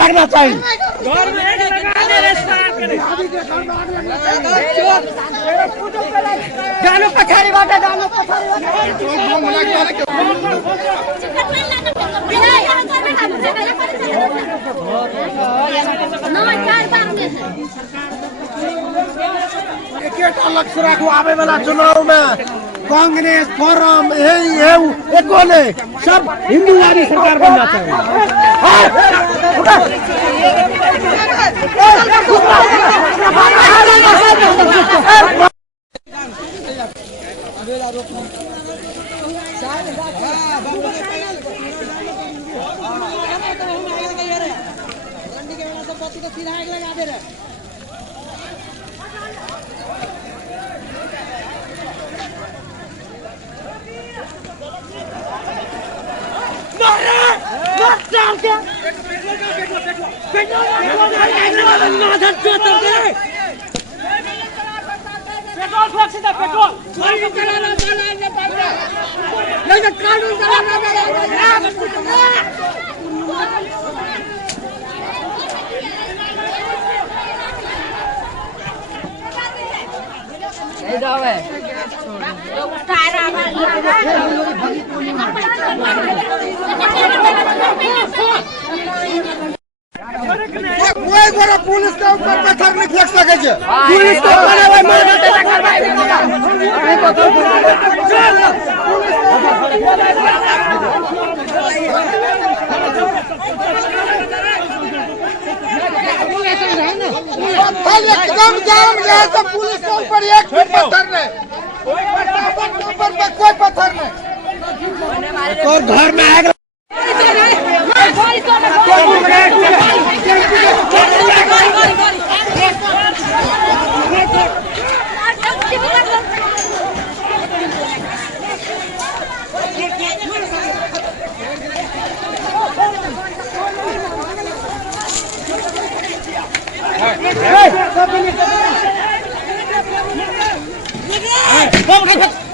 करना चाहिए। जानो पछाड़ी बाटे, जानो पछाड़ी लक्ष्य रखो आवे वाला चुनाव में कांग्रेस फोरम एको ने सब हिंदुवादी सरकार बन जाता पुलिस के ऊपर पत्थर नहीं फेंक सके छे। पुलिस को एकदम जाम है तो पुलिस के ऊपर एक भी पत्थर नहीं, ऊपर पे कोई पत्थर नहीं। और घर में आग Hey!